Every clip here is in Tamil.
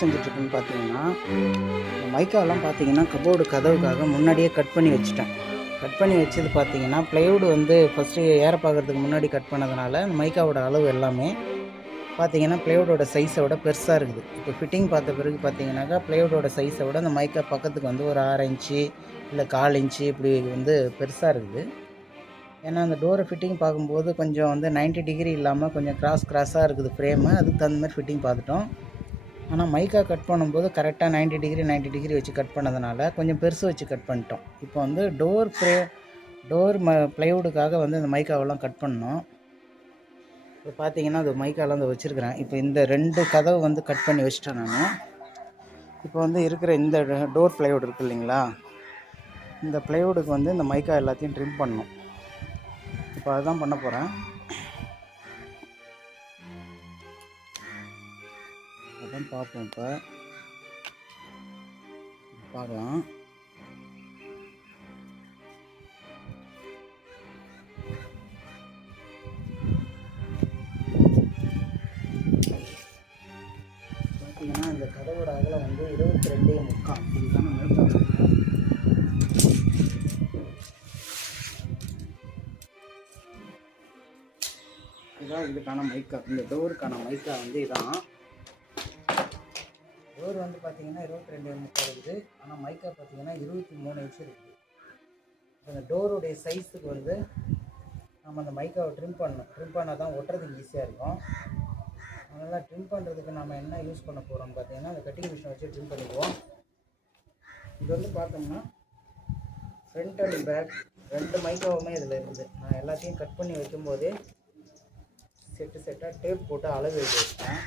செஞ்சிட்ருக்குன்னு பார்த்தீங்கன்னா, இந்த மைக்காவெல்லாம் பார்த்தீங்கன்னா கபோர்டு கதவுக்காக முன்னாடியே கட் பண்ணி வச்சுட்டேன். கட் பண்ணி வச்சது பார்த்தீங்கன்னா, ப்ளைவுட் வந்து ஃபஸ்ட்டு ஏற பார்க்குறதுக்கு முன்னாடி கட் பண்ணதுனால அந்த மைக்காவோட அளவு எல்லாமே பார்த்தீங்கன்னா ப்ளைவுடோட சைஸை விட பெருசாக இருக்குது. இப்போ ஃபிட்டிங் பார்த்த பிறகு பார்த்தீங்கன்னாக்கா ப்ளைவுடோட சைஸை விட அந்த மைக்கா பக்கத்துக்கு வந்து ஒரு 6 இன்ச்சு இல்லை 1/4 இன்ச்சு இப்படி வந்து பெருசாக இருக்குது. ஏன்னா அந்த டோரை ஃபிட்டிங் பார்க்கும்போது கொஞ்சம் வந்து 90 டிகிரி இல்லாமல் கொஞ்சம் கிராஸாக இருக்குது ஃப்ரேமு. அதுக்கு தகுந்த மாதிரி ஃபிட்டிங் பார்த்துட்டோம். ஆனால் மைக்கா கட் பண்ணும்போது கரெக்டாக 90 டிகிரி வச்சு கட் பண்ணதுனால கொஞ்சம் பெருசு வச்சு கட் பண்ணிட்டோம். இப்போ வந்து டோர் ப்ளைவுடுக்காக வந்து இந்த மைக்காவெல்லாம் கட் பண்ணோம். இப்போ பார்த்தீங்கன்னா அது மைக்காலாம் அதை வச்சுருக்கிறேன். இப்போ இந்த 2 கதவு வந்து கட் பண்ணி வச்சுட்டேன் நான். இப்போ வந்து இருக்கிற இந்த டோர் ப்ளைவுட் இருக்குது இல்லைங்களா, இந்த ப்ளைவுடுக்கு வந்து இந்த மைக்கா எல்லாத்தையும் ட்ரிம் பண்ணணும். இப்போ அதுதான் பண்ண போகிறேன். அதான் பார்ப்போம். இப்போ பார்க்கலாம். பார்த்தீங்கன்னா இந்த கதவோட அகலம் வந்து 22.75. இதுதான் மைக்கா. இதுதான் இதுக்கான மைக்கா. இந்த டோருக்கான மைக்கா வந்து இதான். டோர் வந்து பார்த்தீங்கன்னா 22.75 இருக்குது. ஆனால் மைக்கா பார்த்தீங்கன்னா 23 இன்ச்சு இருக்குது. இந்த டோருடைய சைஸுக்கு வந்து நம்ம அந்த மைக்காவை ட்ரிம் பண்ணணும். ட்ரிம் பண்ணால் தான் ஒட்டுறதுக்கு ஈஸியாக இருக்கும். அதனால் ட்ரிம் பண்ணுறதுக்கு நம்ம என்ன யூஸ் பண்ண போகிறோம்னு பார்த்தீங்கன்னா அந்த கட்டிங் மிஷினை வச்சு ட்ரிம் பண்ணிக்குவோம். இது வந்து பார்த்தோம்னா ஃப்ரண்ட் அண்ட் பேக் 2 மைக்காவுமே இதில் இருக்குது. நான் எல்லாத்தையும் கட் பண்ணி வைக்கும்போதே செட்டாக டேப் போட்டு அளவு எழுதி வச்சிட்டேன்.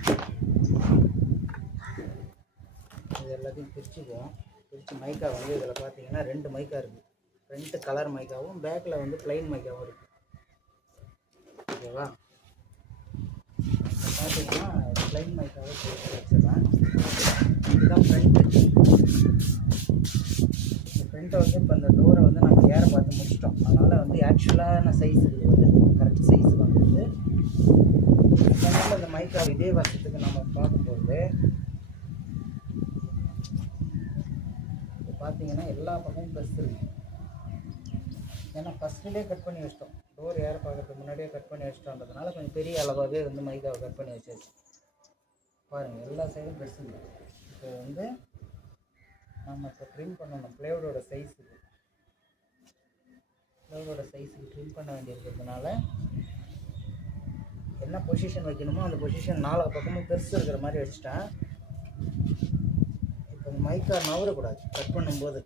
இது எல்லாத்தையும் பிரிச்சுக்குவோம். பிரித்து மைக்கா வந்து இதில் பார்த்தீங்கன்னா 2 மைக்கா இருக்குது. ஃப்ரண்ட்டு கலர் மைக்காவும் பேக்கில் வந்து ப்ளைன் மைக்காவும் இருக்குது. ஓகேவா? பார்த்தீங்கன்னா ப்ளைன் மைக்காவை பிரித்து வச்சிடலாம். இதுதான் ஃப்ரண்ட்டு. இந்த ஃப்ரண்ட்டை வந்து இப்போ இந்த டோரை வந்து நம்ம ஏற பார்த்து முடிச்சிட்டோம். அதனால் வந்து ஆக்சுவலான சைஸ் இது வந்து கரெக்ட் சைஸ் வந்துடுது. அதனால் இந்த மைக்கா இதே வருஷத்துக்கு நம்ம பார்க்கும்போது பார்த்தீங்கன்னா எல்லா பக்கமும் பெருசு இருக்குது. ஏன்னா ஃபஸ்ட்டுலேயே கட் பண்ணி வச்சிட்டோம். டோர் ஏற பார்க்கறதுக்கு முன்னாடியே கட் பண்ணி வச்சிட்டோன்றதுனால கொஞ்சம் பெரிய அளவாகவே வந்து மைக்காவை கட் பண்ணி வச்சாச்சு. பாருங்கள், எல்லா சைடும் பெருசு இருக்குது. இப்போ வந்து நம்ம இப்போ ட்ரிம் பண்ணணும். ப்ளைவுடோட சைஸுக்கு ட்ரிம் பண்ண வேண்டியிருக்கிறதுனால என்ன பொசிஷன் வைக்கணுமோ அந்த பொசிஷன் 4 பக்கமும் பெருசு இருக்கிற மாதிரி வச்சுட்டேன். இப்போ இந்த மைக்கா நவரக்கூடாது கட் பண்ணும்போது.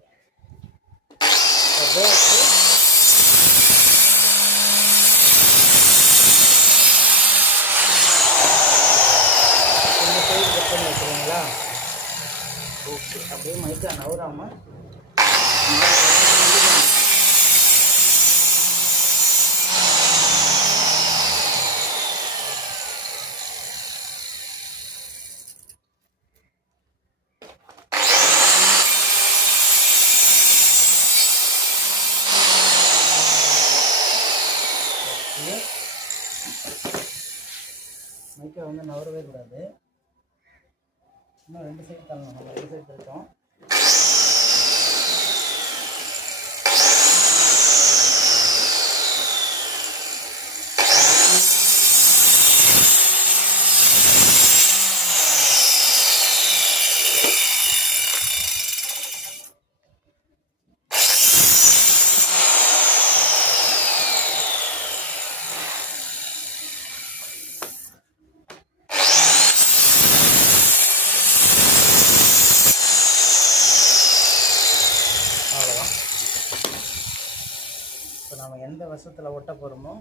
இந்த சைடு கட் பண்ணி வச்சுருங்களா? ஓகே. அப்படியே மைக்கா நவராமல் மைக்கா வந்து நவரவே கூடாது. இன்னும் 2 சைடு தள்ளணும். நம்ம 2 சைடு தள்ளோம். அவ்வளோதான். இப்போ நம்ம எந்த வருஷத்தில் ஒட்ட போகிறோமோ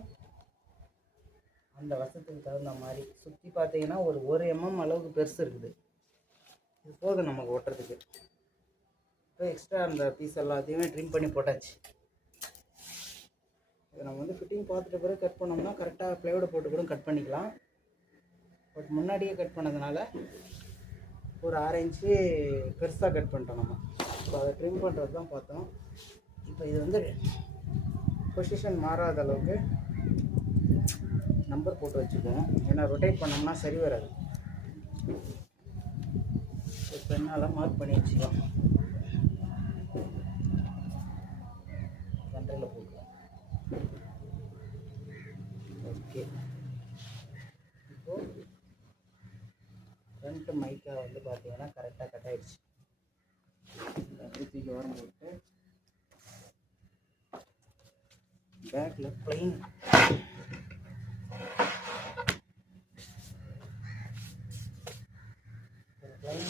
அந்த வருஷத்துக்கு தகுந்த மாதிரி சுற்றி பார்த்தீங்கன்னா ஒரு 1 mm அளவுக்கு பெருசு இருக்குது. இது போதும் நமக்கு ஒட்டுறதுக்கு. இப்போ எக்ஸ்ட்ரா அந்த பீஸ் எல்லாத்தையுமே ட்ரிம் பண்ணி போட்டாச்சு. இதை நம்ம வந்து ஃபிட்டிங் பார்த்துட்ட பிறகு கட் பண்ணோம்னா கரெக்டாக ப்ளைவுடை போட்டு கூட கட் பண்ணிக்கலாம். பட் முன்னாடியே கட் பண்ணதுனால ஒரு 6 இன்ச்சு பெருசாக கட் பண்ணிட்டோம் நம்ம. இப்போ அதை ட்ரிம் பண்ணுறது தான் பார்த்தோம். இப்போ இது வந்து பொசிஷன் மாறாத அளவுக்கு நம்பர் போட்டு வச்சுக்குவோம். ஏன்னா ரொட்டேட் பண்ணோம்னா சரி வராது. பெண்ணால் மார்க் பண்ணி வச்சுக்கலாம். சென்டரில் போட்டுக்கலாம். ஓகே, இப்போது ஃப்ரண்ட்டு மைக்கா வந்து பார்த்தீங்கன்னா கரெக்டாக கட் ஆகிடுச்சு. தூக்கி ஓரம் போட்டு பேக்கில் ப்ளைன்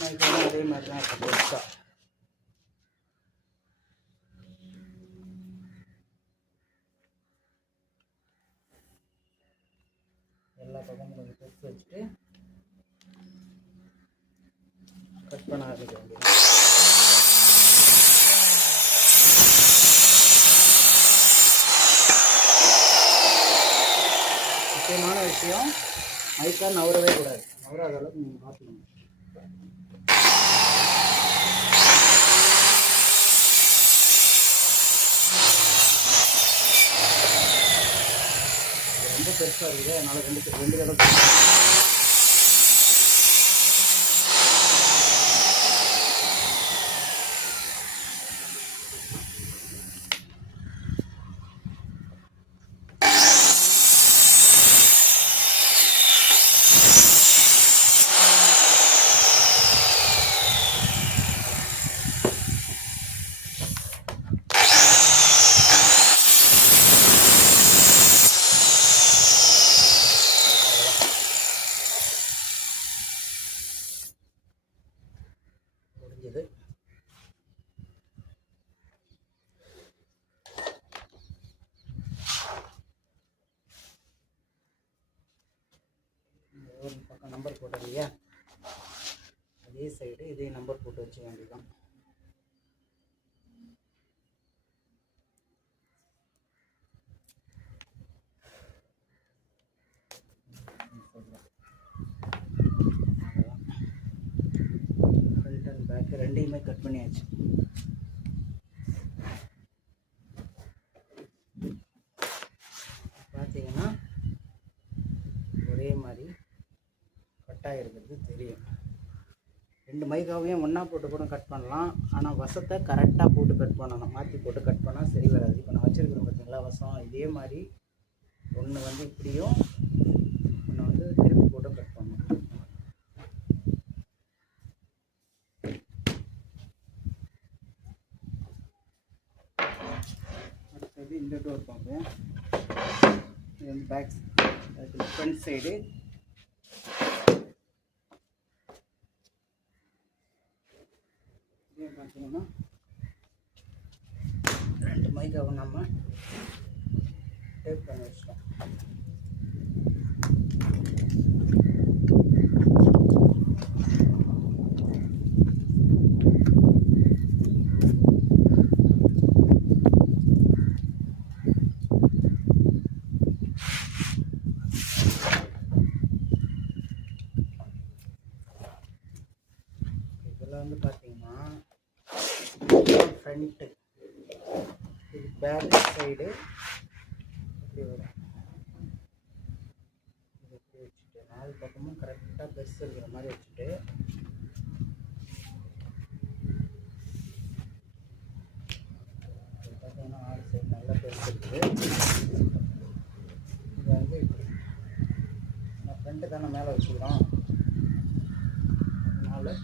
மைக்காவும் அதே மாதிரி தான் இப்போ பெருசாக எல்லா பக்கமும் கொஞ்சம் பெருசு வச்சுட்டு கட் பண்ண ஆரம்பிக்க வேண்டியது. முக்கியமான விஷயம், மைக்கா நவரவே கூடாது. நவராத அளவுக்கு நீங்கள் பார்த்துக்கணும். ரொம்ப பெருசாக இருக்குது, அதனால் ரெண்டு தடவை முடிஞ்சது. ஒரு பக்கம் நம்பர் போட்டது இல்லையா, அதே சைடு இதே நம்பர் போட்டு வச்சுக்க வேண்டியதுதான். ஃப்ரண்ட் அண்ட் பேக் ரெண்டையுமே கட் பண்ணியாச்சு. பார்த்தீங்கன்னா ஒரே மாதிரி கட்டாக இருக்கிறது தெரியும். ரெண்டு மைக்காவையும் ஒன்றா போட்டு கூட கட் பண்ணலாம், ஆனால் வசத்தை கரெக்டாக போட்டு கட் பண்ணணும். மாற்றி போட்டு கட் பண்ணால் சரி வராது. இப்போ நான் வச்சுருக்கிறேன் பார்த்தீங்களா வசம், இதே மாதிரி ஒன்று வந்து இப்படியும் ஒன்று வந்து திருப்பி போட்டு கட் பண்ணணும். அடுத்தது இந்த டோர் பார்ப்போம். இது வந்து பேக் ஃப்ரண்ட் சைடு. பார்த்தீங்கன்னா ரெண்டு மைக்காவும் நம்ம டேப் பண்ணி வச்சிட்டோம். இதில் வந்து பார்த்தீங்கன்னா ஃப்ரண்ட்டு, இது பேக் சைடு இப்படி வரும். இது இப்படி வச்சுட்டு நாலு பக்கமும் கரெக்டாக பெருசு இருக்கிற மாதிரி வச்சுட்டு பார்த்தீங்கன்னா ஆறு சைடு நல்லா பெருசு இருக்குது. இது வந்து இப்படி நான் ஃப்ரண்ட்டு தானே மேலே வச்சுக்கிறோம், அதனால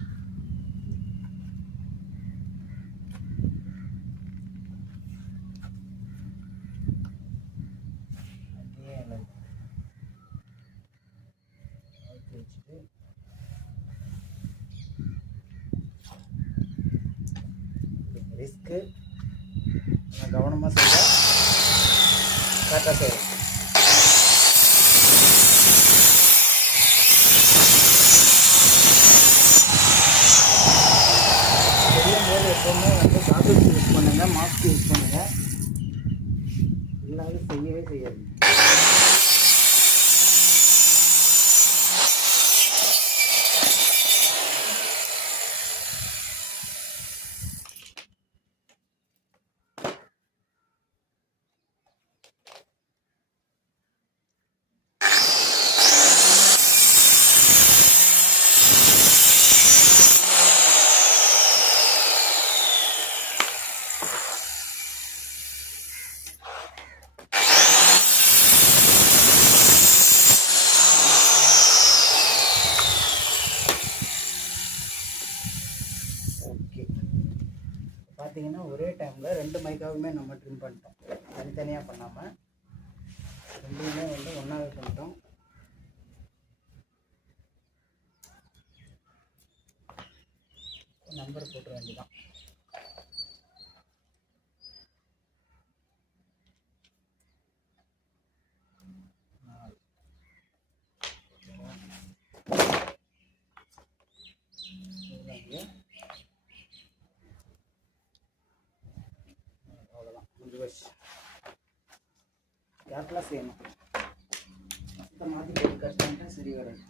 வச்சுட்டு ரிஸ்க்கு நான் கவனமாக செய்ய கரெக்டாக செய்கிறேன். செய்யும்போது எப்போவுமே வந்து காகிள்ஸ் யூஸ் பண்ணுங்கள், மாஸ்க் யூஸ் பண்ணுங்கள், இல்லாத செய்யவே செய்யாது. பார்த்தீங்கன்னா ஒரே டைமில் 2 மைக்காவுமே நம்ம ட்ரிம் பண்ணிட்டோம், தனித்தனியாக பண்ணாமல் ரெண்டுமே வந்து ஒன்றாவே பண்ணிட்டோம். நம்பர் போட்டுற வேண்டியதான். அவ்வளோதான், முடிஞ்சு போச்சு. கேர்ஃபுல்லாக செய்யணும், மொத்த மாதிரி கட் பண்ணிட்டா சரி வராது.